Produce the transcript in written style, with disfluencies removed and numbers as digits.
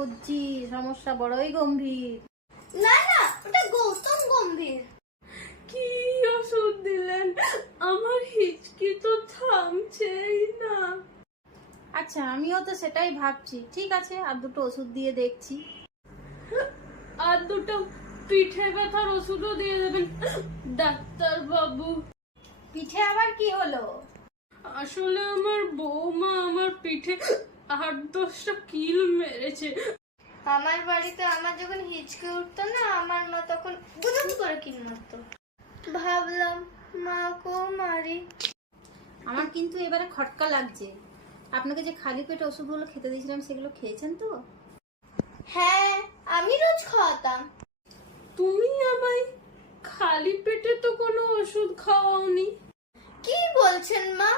বুঝছি, সমস্যা বড়ই গম্ভীর। না না, ওটা গৌতম গম্ভীর। কি ওষুধ দিলেন? আমার হিচকি তো থামছেই না। আচ্ছা, আমিও তো সেটাই ভাবছি। ঠিক আছে, আর দুটো ওষুধ দিয়ে দেখছি। আর দুটো পিঠে ব্যথার ওষুধও দিয়ে দেবেন ডাক্তার বাবু। পিঠে আবার কি হলো? আসলে আমার বৌমা আমার পিঠে 8-10টা কিল মেরেছে। আমার বাড়িতে আমার যখন হিচকে উঠতো না, আমার মা তখন গুদুম করে কিল মারতো। ভাবলাম মাকেও মারি। আমার কিন্তু এবারে খটকা লাগছে। আপনাকে যে খালি পেটে ওষুধগুলো খেতে দিয়েছিলাম, সেগুলো খেয়েছেন তো? হ্যাঁ, আমি রোজ খাওয়াতাম। তুমি আমায় খালি পেটে তো কোনো ওষুধ খাওয়াওনি। কি বলছেন মা?